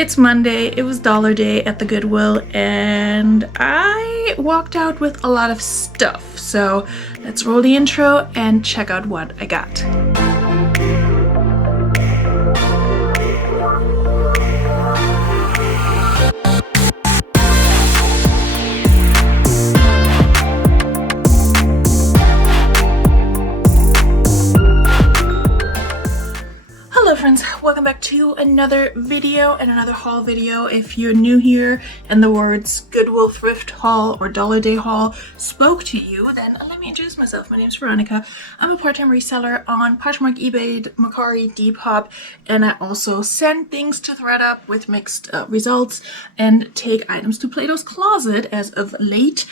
It's Monday, it was dollar day at the Goodwill, and I walked out with a lot of stuff. So let's roll the intro and check out what I got. Hello friends, welcome back to another video and another haul video. If you're new here and the words Goodwill thrift haul or dollar day haul spoke to you, then let me introduce myself. My name is Veronika. I'm a part-time reseller on Poshmark, eBay, Mercari, Depop, and I also send things to ThredUp with mixed results and take items to Plato's Closet as of late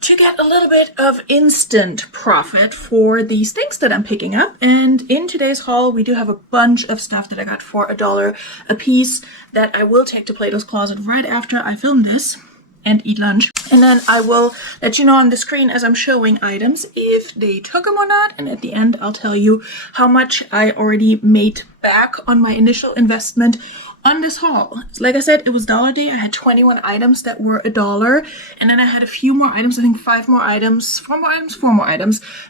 to get a little bit of instant profit for these things that I'm picking up. And in today's haul, we do have a bunch of stuff that I got for $1 a piece that I will take to Plato's Closet right after I film this and eat lunch. And then I will let you know on the screen as I'm showing items if they took them or not. And at the end, I'll tell you how much I already made back on my initial investment on this haul. Like I said, it was dollar day. I had 21 items that were $1, and then I had a few more items, I think 4 more items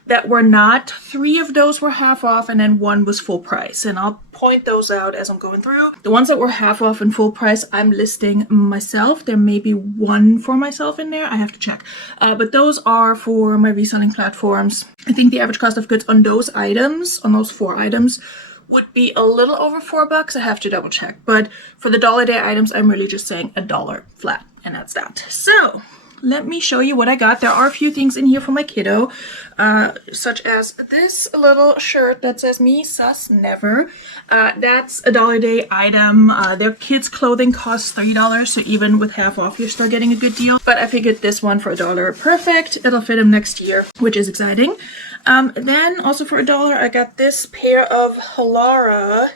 that were not. 3 of those were half off, and then 1 was full price, and I'll point those out as I'm going through. The ones that were half off and full price, I'm listing myself. There may be 1 for myself in there, I have to check, but those are for my reselling platforms. I think the average cost of goods on those items, on those 4 items, would be a little over $4. I have to double check, but for the dollar day items, I'm really just saying $1 flat, and that's that. So let me show you what I got. There are a few things in here for my kiddo, such as this little shirt that says "Me Sus Never." That's a dollar day item. Their kids' clothing costs $3, so even with half off, you're still getting a good deal. But I figured this one for $1, perfect. It'll fit him next year, which is exciting. Then also for $1, I got this pair of Halara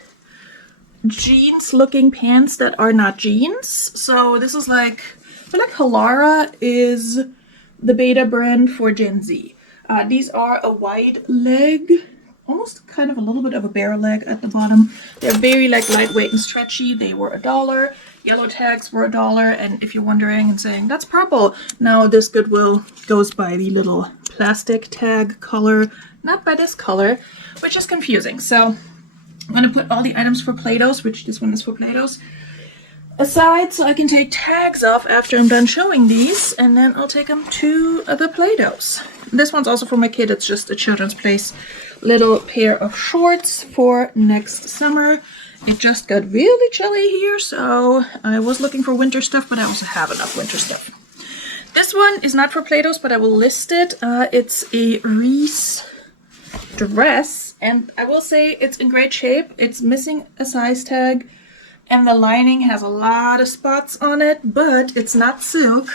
jeans looking pants that are not jeans. So this is like, I feel like Halara is the beta brand for Gen Z. These are a wide leg, almost kind of a little bit of a bare leg at the bottom. They're very like lightweight and stretchy. They were $1. Yellow tags were $1. And if you're wondering and saying, that's purple. Now this Goodwill goes by the little plastic tag color, not by this color, which is confusing. So I'm going to put all the items for Plato's, which this one is for Plato's, aside so I can take tags off after I'm done showing these, and then I'll take them to the Plato's. This one's also for my kid. It's just a Children's Place little pair of shorts for next summer. It just got really chilly here, so I was looking for winter stuff, but I also have enough winter stuff. This one is not for Plato's, but I will list it. It's a Reese dress, and I will say it's in great shape. It's missing a size tag, and the lining has a lot of spots on it, but it's not silk.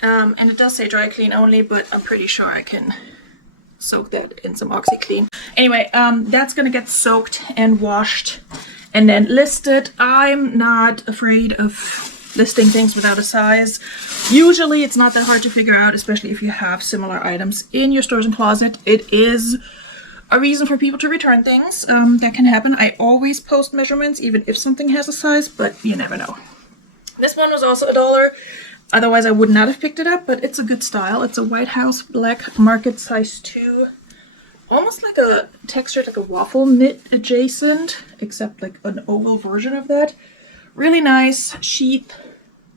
And it does say dry clean only, but I'm pretty sure I can soak that in some OxyClean. Anyway, that's gonna get soaked and washed and then listed. I'm not afraid of listing things without a size. Usually it's not that hard to figure out, especially if you have similar items in your stores and closet. It is a reason for people to return things. That can happen. I always post measurements, even if something has a size, but you never know. This one was also $1. Otherwise, I would not have picked it up, but it's a good style. It's a White House black market size 2. Almost like a texture, like a waffle knit adjacent, except like an oval version of that. Really nice sheath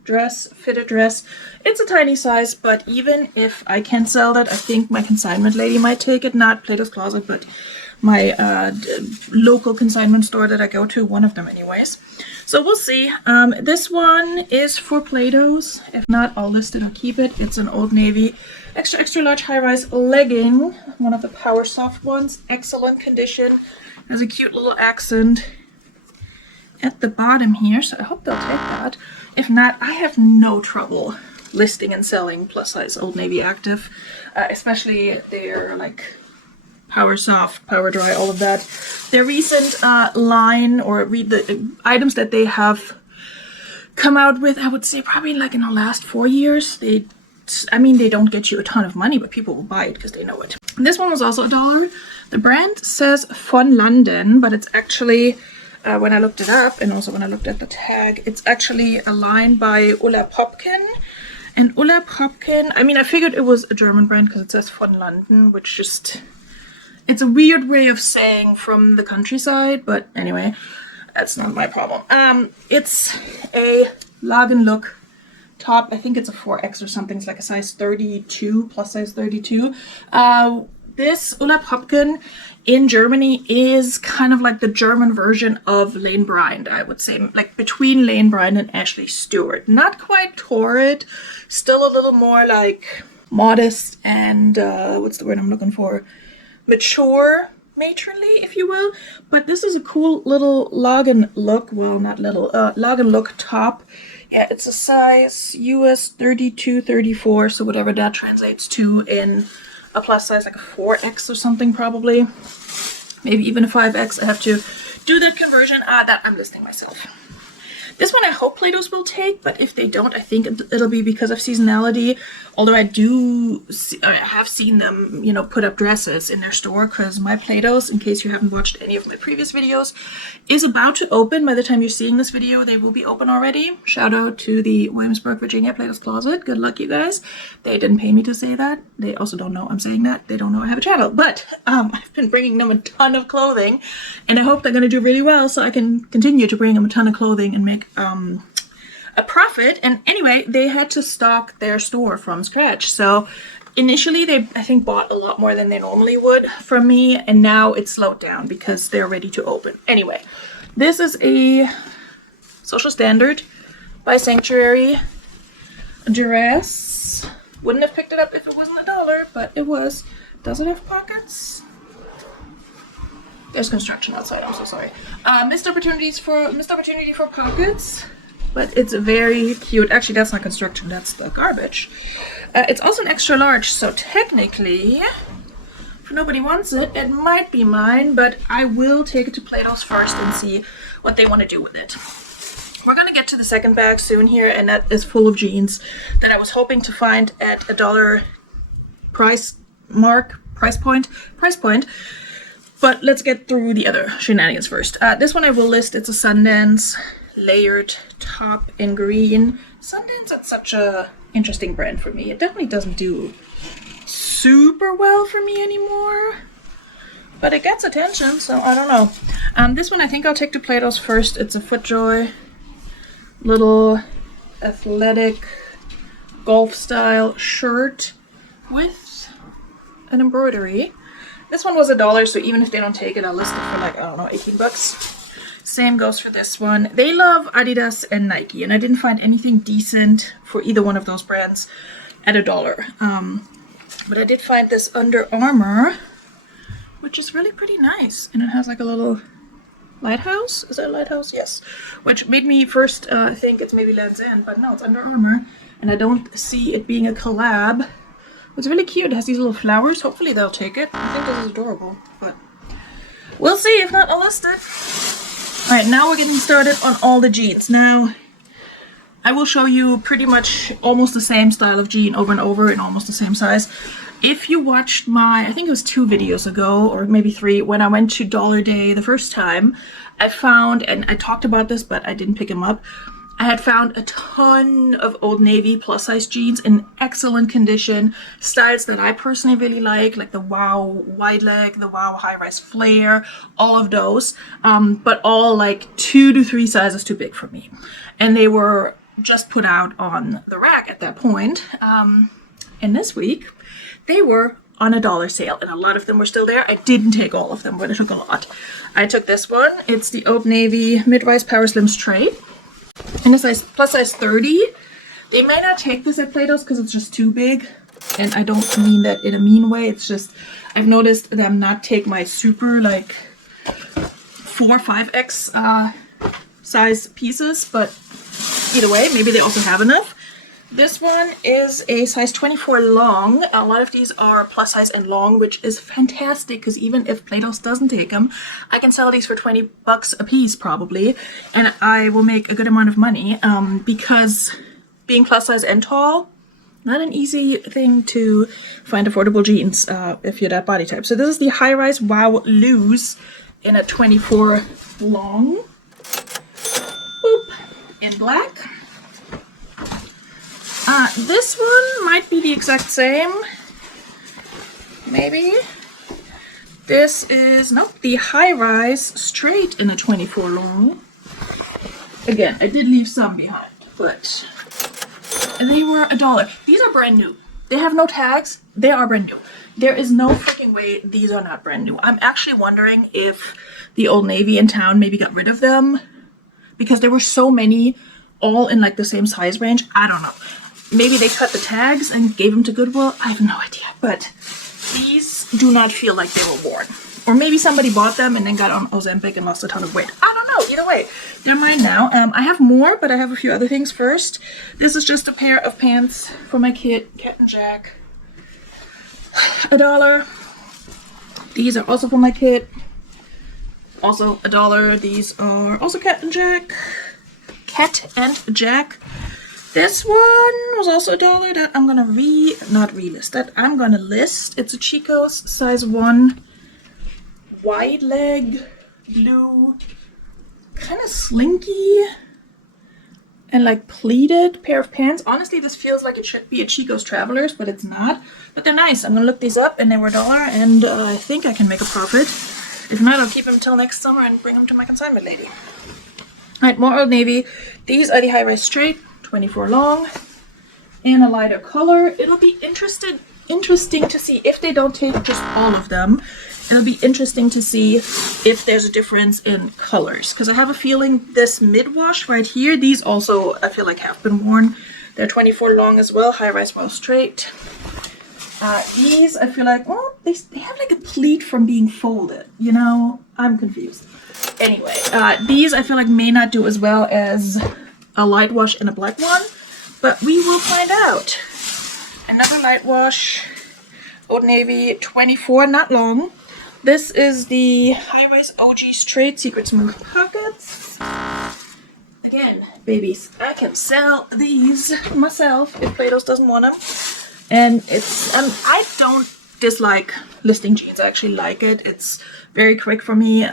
dress, fitted dress. It's a tiny size, but even if I can sell that, I think my consignment lady might take it. Not Plato's Closet, but my local consignment store that I go to, one of them anyways. So we'll see. This one is for Plato's. If not, I'll list it or keep it. It's an Old Navy extra large high-rise legging, one of the Power Soft ones. Excellent condition. Has a cute little accent at the bottom here, so I hope they'll take that. If not, I have no trouble listing and selling plus size Old Navy active, especially their like Power Soft, Power Dry, all of that. Their recent line, or read the items that they have come out with, I would say probably like in the last 4 years. They don't get you a ton of money, but people will buy it because they know it. This one was also $1. The brand says Von London, but it's actually when I looked it up, and also when I looked at the tag. It's actually a line by Ulla Popkin. And Ulla Popkin, I mean, I figured it was a German brand because it says von London, which just, it's a weird way of saying from the countryside, but anyway, that's not my problem. It's a Lagenlook top. I think it's a 4X or something. It's like a size 32, plus size 32. This Ulla Popkin in Germany is kind of like the German version of Lane Bryant, I would say. Like between Lane Bryant and Ashley Stewart. Not quite torrid, still a little more like modest and, what's the word I'm looking for? Mature, matronly, if you will. But this is a cool little Lagenlook, well, not little, Lagenlook top. Yeah, it's a size US 32, 34, so whatever that translates to in a plus size, like a 4X or something probably. Maybe even a 5X. I have to do that conversion. That I'm listing myself. This one I hope Plato's will take, but if they don't, I think it'll be because of seasonality. Although I have seen them, you know, put up dresses in their store, because my Plato's, in case you haven't watched any of my previous videos, is about to open. By the time you're seeing this video, they will be open already. Shout out to the Williamsburg, Virginia Plato's Closet. Good luck, you guys. They didn't pay me to say that. They also don't know I'm saying that. They don't know I have a channel. But I've been bringing them a ton of clothing, and I hope they're going to do really well so I can continue to bring them a ton of clothing and make a profit. And anyway, they had to stock their store from scratch. So initially they, I think, bought a lot more than they normally would from me, and now it's slowed down because they're ready to open. Anyway, this is a Social Standard by Sanctuary dress. Wouldn't have picked it up if it wasn't $1, but it was. Does it have pockets? There's construction outside, I'm so sorry. Missed opportunity for pockets, but it's very cute. Actually, that's not construction, that's the garbage. It's also an extra large, so technically, if nobody wants it, it might be mine, but I will take it to Plato's first and see what they want to do with it. We're gonna get to the second bag soon here, and that is full of jeans that I was hoping to find at $1 price point. But let's get through the other shenanigans first. This one I will list. It's a Sundance layered top in green. Sundance is such a interesting brand for me. It definitely doesn't do super well for me anymore, but it gets attention, so I don't know. This one I think I'll take to Plato's first. It's a FootJoy little athletic golf style shirt with an embroidery. This one was $1, so even if they don't take it, I'll list it for like, I don't know, 18 bucks. Same goes for this one. They love Adidas and Nike, and I didn't find anything decent for either one of those brands at $1. But I did find this Under Armour, which is really pretty nice. And it has like a little lighthouse. Is that a lighthouse? Yes. Which made me first think it's maybe Land's End, but no, it's Under Armour. And I don't see it being a collab. It's really cute. It has these little flowers. Hopefully they'll take it. I think this is adorable, but we'll see. If not, I'll list it. Alright, now we're getting started on all the jeans. Now, I will show you pretty much almost the same style of jean over and over in almost the same size. If you watched my, I think it was 2 videos ago, or maybe 3, when I went to Dollar Day the first time, I found, and I talked about this, but I didn't pick them up, I had found a ton of Old Navy plus size jeans in excellent condition, styles that I personally really like the Wow wide leg, the Wow high rise flare, all of those, but all like 2 to 3 sizes too big for me. And they were just put out on the rack at that point. And this week, they were on $1 sale, and a lot of them were still there. I didn't take all of them, but I took a lot. I took this one. It's the Old Navy mid-rise Power Slim straight. In a size plus size 30. They may not take this at Plato's because it's just too big, and I don't mean that in a mean way. It's just I've noticed them not take my super like 4 or 5X size pieces, but either way, maybe they also have enough. This one is a size 24 long. A lot of these are plus size and long, which is fantastic because even if Plato's doesn't take them, I can sell these for 20 bucks a piece probably, and I will make a good amount of money because being plus size and tall, not an easy thing to find affordable jeans if you're that body type. So this is the high rise Wow Loose in a 24 long. black. This one might be the exact same. Maybe. This is, nope, the high-rise straight in a 24 long. Again, I did leave some behind, but they were $1. These are brand new. They have no tags. They are brand new. There is no freaking way these are not brand new. I'm actually wondering if the Old Navy in town maybe got rid of them because there were so many all in like the same size range. I don't know. Maybe they cut the tags and gave them to Goodwill. I have no idea, but these do not feel like they were worn. Or maybe somebody bought them and then got on Ozempic and lost a ton of weight. I don't know. Either way, they're mine now. I have more, but I have a few other things first. This is just a pair of pants for my kid, Cat and Jack. $1. These are also for my kid. Also $1. These are also Cat and Jack. Cat and Jack. This one was also $1 that I'm gonna I'm gonna list. It's a Chico's size 1 wide leg blue, kind of slinky and like pleated pair of pants. Honestly, this feels like it should be a Chico's Travelers, but it's not. But they're nice. I'm gonna look these up, and they were $1, and I think I can make a profit. If not, I'll keep them till next summer and bring them to my consignment lady. All right, more Old Navy. These are the high-rise straight, 24 long, and a lighter color. It'll be interesting to see if they don't take just all of them. It'll be interesting to see if there's a difference in colors, because I have a feeling this mid-wash right here, these also I feel like have been worn. They're 24 long as well, high-rise well straight. These I feel like, well, they have like a pleat from being folded, you know? I'm confused. Anyway, these I feel like may not do as well as a light wash and a black one, but we will find out. Another light wash, Old Navy, 24, not long. This is the high-rise OG straight secret smooth pockets. Again, babies, I can sell these myself if Plato's doesn't want them. And it's, I don't dislike listing jeans. I actually like it. It's very quick for me.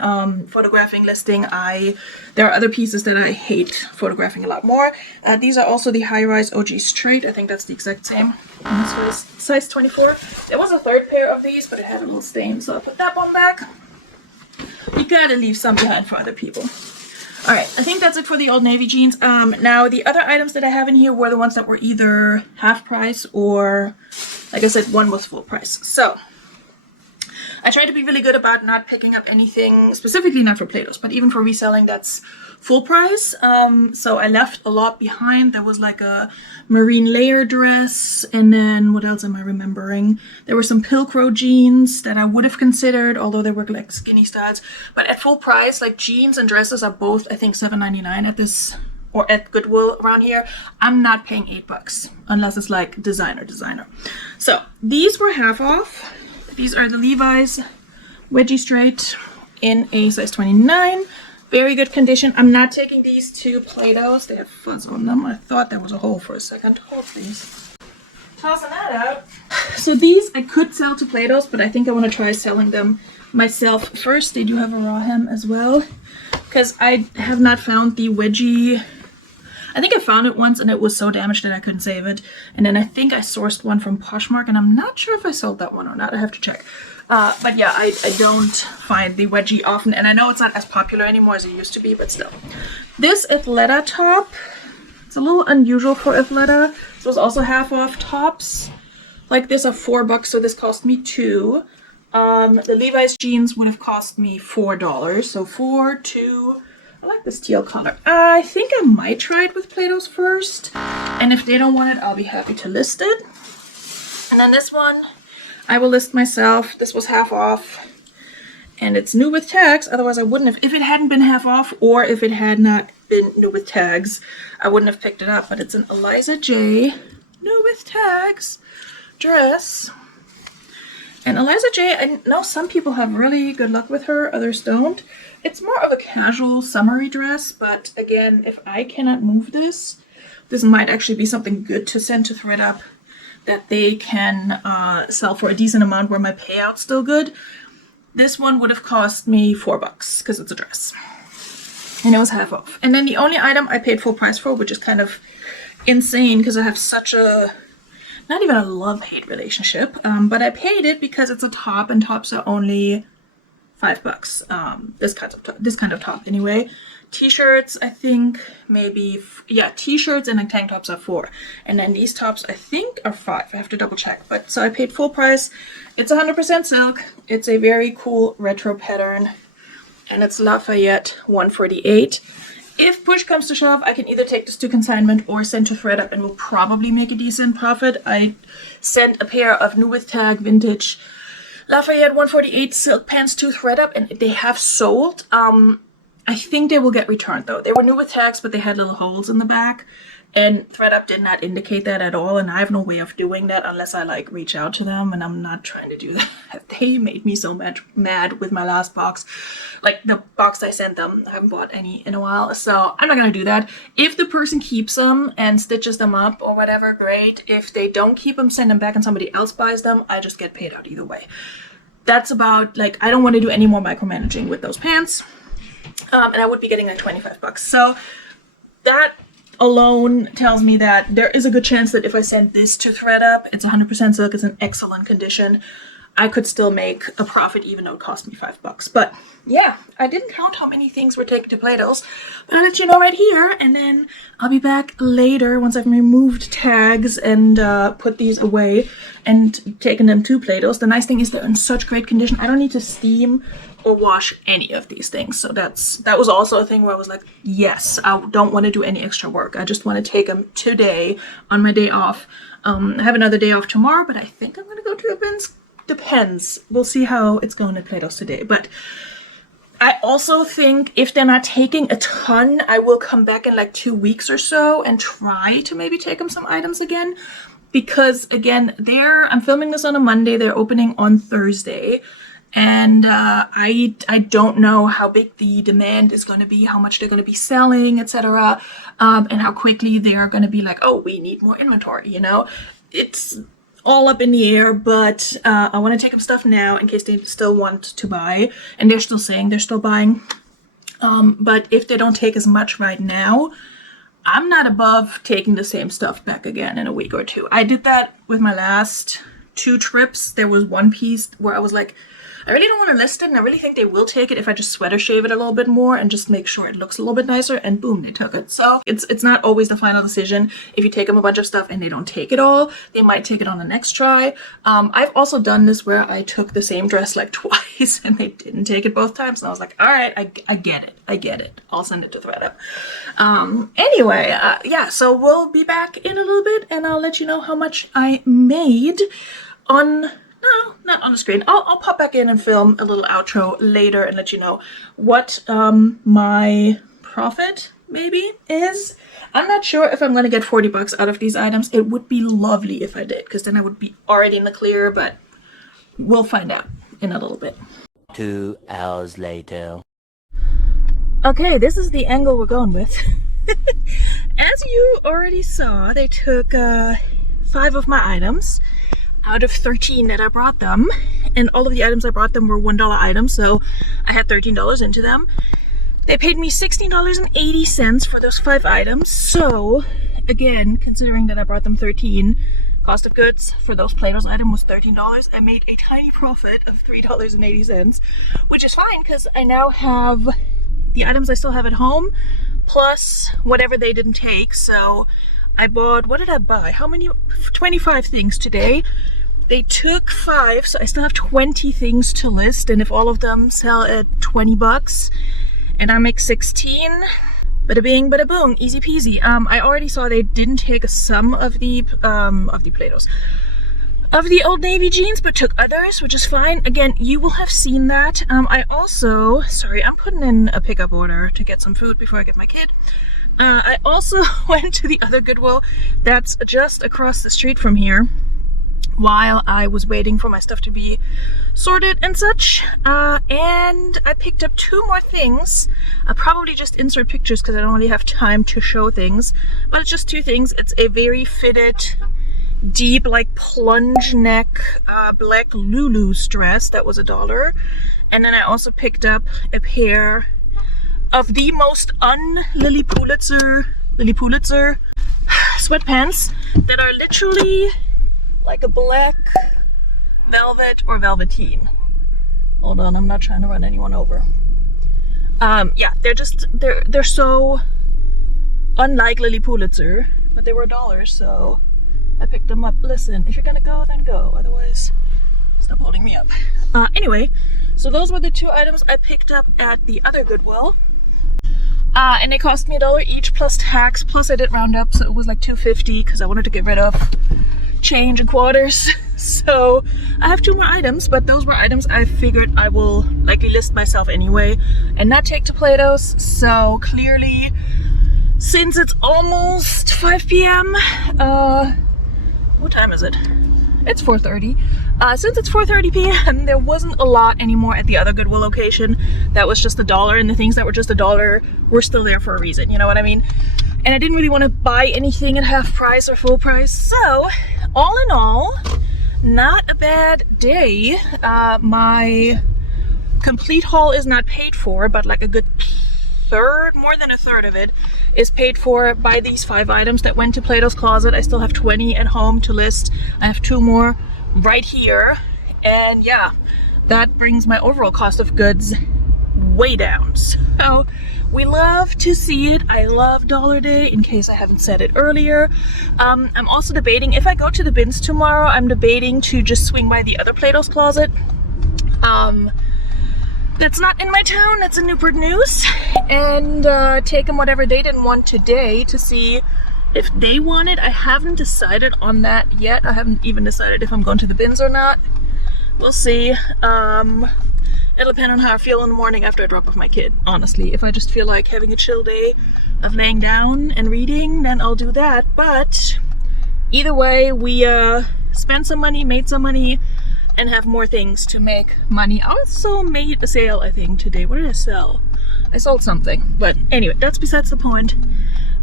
Photographing, listing, there are other pieces that I hate photographing a lot more. These are also the high-rise OG straight. I think that's the exact same. And this was size 24. There was a third pair of these, but it had a little stain, so I put that one back. You gotta leave some behind for other people. All right, I think that's it for the Old Navy jeans. Now the other items that I have in here were the ones that were either half price or, like I said, one was full price. So I tried to be really good about not picking up anything, specifically not for Plato's, but even for reselling that's full price. So I left a lot behind. There was like a marine layer dress, and then what else am I remembering? There were some Pilcrow jeans that I would have considered, although they were like skinny styles. But at full price, like jeans and dresses are both, I think, $7.99 at this, or at Goodwill around here. I'm not paying $8 unless it's like designer. So these were half off. These are the Levi's wedgie straight in a size 29. Very good condition. I'm not taking these to Plato's. They have fuzz on them. I thought there was a hole for a second. Hold please. Tossing that out. So these I could sell to Plato's, but I think I want to try selling them myself first. They do have a raw hem as well, because I have not found the wedgie. I think I found it once and it was so damaged that I couldn't save it. And then I think I sourced one from Poshmark, and I'm not sure if I sold that one or not. I have to check. But yeah, I don't find the wedgie often, and I know it's not as popular anymore as it used to be, but still. This Athleta top, it's a little unusual for Athleta. This was also half off. Tops like this are $4, so this cost me $2. The Levi's jeans would have cost me $4, so 4, 2. I like this teal color. I think I might try it with Plato's first, and if they don't want it, I'll be happy to list it. And then this one, I will list myself. This was half off, and it's new with tags. Otherwise, I wouldn't have. If it hadn't been half off, or if it had not been new with tags, I wouldn't have picked it up. But it's an Eliza J new with tags dress. And Eliza J, I know some people have really good luck with her, others don't. It's more of a casual summery dress, but again, if I cannot move this, this might actually be something good to send to ThredUp that they can sell for a decent amount where my payout's still good. This one would have cost me $4 because it's a dress. and it was half off. And then the only item I paid full price for, which is kind of insane because I have such a, not even a love-hate relationship, but I paid it because it's a top, and tops are only $5. This kind of top anyway. T-shirts, I think maybe, yeah, t-shirts and then tank tops are $4, and then these tops I think are $5. I have to double check, but so I paid full price. It's 100% silk. It's a very cool retro pattern, and it's Lafayette 148. If push comes to shove, I can either take this to consignment or send to ThreadUp, and will probably make a decent profit. I sent a pair of new with tag vintage Lafayette 148 silk pants to ThreadUp, and they have sold. I think they will get returned though. They were new with tags, but they had little holes in the back, and ThreadUp did not indicate that at all, and I have no way of doing that unless I like reach out to them, and I'm not trying to do that. They made me so mad with my last box. Like the box I sent them, I haven't bought any in a while, so I'm not gonna do that. If the person keeps them and stitches them up or whatever, great. If they don't keep them, send them back and somebody else buys them, I just get paid out either way. That's about, like, I don't want to do any more micromanaging with those pants. And I would be getting like $25. So that alone tells me that there is a good chance that if I send this to ThreadUp, it's 100% silk, it's in excellent condition, I could still make a profit even though it cost me $5. But yeah, I didn't count how many things were taken to Plato's, but I'll let you know right here, and then I'll be back later once I've removed tags and put these away and taken them to Plato's. The nice thing is they're in such great condition. I don't need to steam or wash any of these things. So that was also a thing where I was like, yes, I don't want to do any extra work. I just want to take them today on my day off. I have another day off tomorrow, but I think I'm going to go to events. Depends. We'll see how it's going at Plato's today. But I also think if they're not taking a ton, I will come back in like 2 weeks or so and try to maybe take them some items again. Because again, I'm filming this on a Monday. They're opening on Thursday. And I don't know how big the demand is going to be, how much they're going to be selling, etc. And how quickly they are going to be like, oh, we need more inventory, you know? It's all up in the air, but I want to take up stuff now in case they still want to buy. And they're still saying they're still buying. But if they don't take as much right now, I'm not above taking the same stuff back again in a week or two. I did that with my last 2 trips. There was one piece where I was like, I really don't want to list it, and I really think they will take it if I just sweater shave it a little bit more and just make sure it looks a little bit nicer, and boom, they took it. So it's not always the final decision. If you take them a bunch of stuff and they don't take it all, they might take it on the next try. I've also done this where I took the same dress like twice and they didn't take it both times, and I was like, all right, I get it. I'll send it to ThreadUp. Anyway, yeah, so we'll be back in a little bit, and I'll let you know how much I made on... No, not on the screen. I'll pop back in and film a little outro later and let you know what my profit maybe is. I'm not sure if I'm going to get $40 out of these items. It would be lovely if I did, because then I would be already in the clear, but we'll find out in a little bit. 2 hours later. Okay, this is the angle we're going with. As you already saw, they took 5 of my items out of 13 that I brought them, and all of the items I brought them were $1 items, so I had $13 into them. They paid me $16.80 for those 5 items, so again, considering that I brought them 13, cost of goods for those Plato's item was $13. I made a tiny profit of $3.80, which is fine because I now have the items I still have at home plus whatever they didn't take. So I bought, what did I buy? How many? 25 things today. They took 5, so I still have 20 things to list, and if all of them sell at $20 and I make 16, bada bing, bada boom, easy peasy. I already saw they didn't take some of the Plato's, of the Old Navy jeans, but took others, which is fine. Again, you will have seen that. I also, sorry, I'm putting in a pickup order to get some food before I get my kid. I also went to the other Goodwill that's just across the street from here while I was waiting for my stuff to be sorted and such, and I picked up 2 more things. I'll probably just insert pictures because I don't really have time to show things, but it's just 2 things. It's a very fitted, deep, like plunge neck black Lulu's dress that was $1, and then I also picked up a pair of the most un-Lily Pulitzer sweatpants that are literally like a black velvet or velveteen. Hold on, I'm not trying to run anyone over. Yeah, they're so unlike Lily Pulitzer, but they were $1, so I picked them up. Listen, if you're gonna go, then go. Otherwise, stop holding me up. Anyway, so those were the 2 items I picked up at the other Goodwill. And they cost me $1 each plus tax, plus I did round up, so it was like $2.50 because I wanted to get rid of change and quarters. So I have 2 more items, but those were items I figured I will likely list myself anyway and not take to Plato's. So clearly, since it's almost 5 p.m., what time is it? It's 4:30. Since it's 4:30 p.m., there wasn't a lot anymore at the other Goodwill location. That was just $1, and the things that were just $1 were still there for a reason, you know what I mean? And I didn't really want to buy anything at half price or full price. So, all in all, not a bad day. My complete haul is not paid for, but like a good more than a third of it is paid for by these 5 items that went to Plato's Closet. I still have 20 at home to list. I have 2 more right here, and yeah, that brings my overall cost of goods way down. So we love to see it. I love Dollar Day, in case I haven't said it earlier. I'm also debating, if I go to the bins tomorrow, I'm debating to just swing by the other Plato's Closet. That's not in my town, that's in Newport News, and take them whatever they didn't want today to see if they want it. I haven't decided on that yet. I haven't even decided if I'm going to the bins or not. We'll see. It'll depend on how I feel in the morning after I drop off my kid, honestly. If I just feel like having a chill day of laying down and reading, then I'll do that. But either way, we spent some money, made some money, and have more things to make money. I also made a sale, I think, today. What did I sell? I sold something. But anyway, that's besides the point.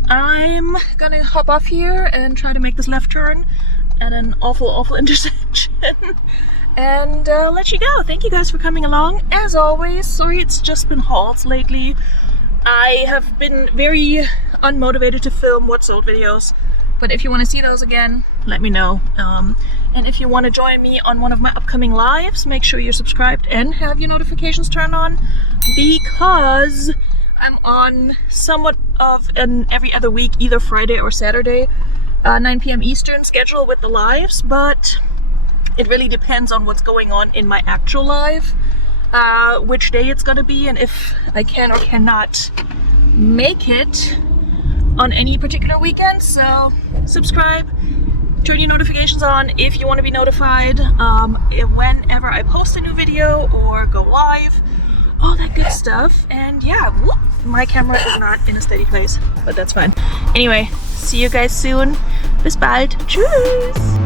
I'm gonna hop off here and try to make this left turn at an awful intersection and let you go. Thank you guys for coming along. As always, sorry it's just been hauls lately. I have been very unmotivated to film what sold videos, but if you want to see those again, let me know. And if you want to join me on one of my upcoming lives, make sure you're subscribed and have your notifications turned on, because I'm on somewhat of an every other week, either Friday or Saturday, 9 p.m. Eastern schedule with the lives, but it really depends on what's going on in my actual live, which day it's gonna be, and if I can or cannot make it on any particular weekend. So subscribe, turn your notifications on if you want to be notified whenever I post a new video or go live, all that good stuff. And yeah, whoop, my camera is not in a steady place, but that's fine. Anyway, see you guys soon. Bis bald. Tschüss.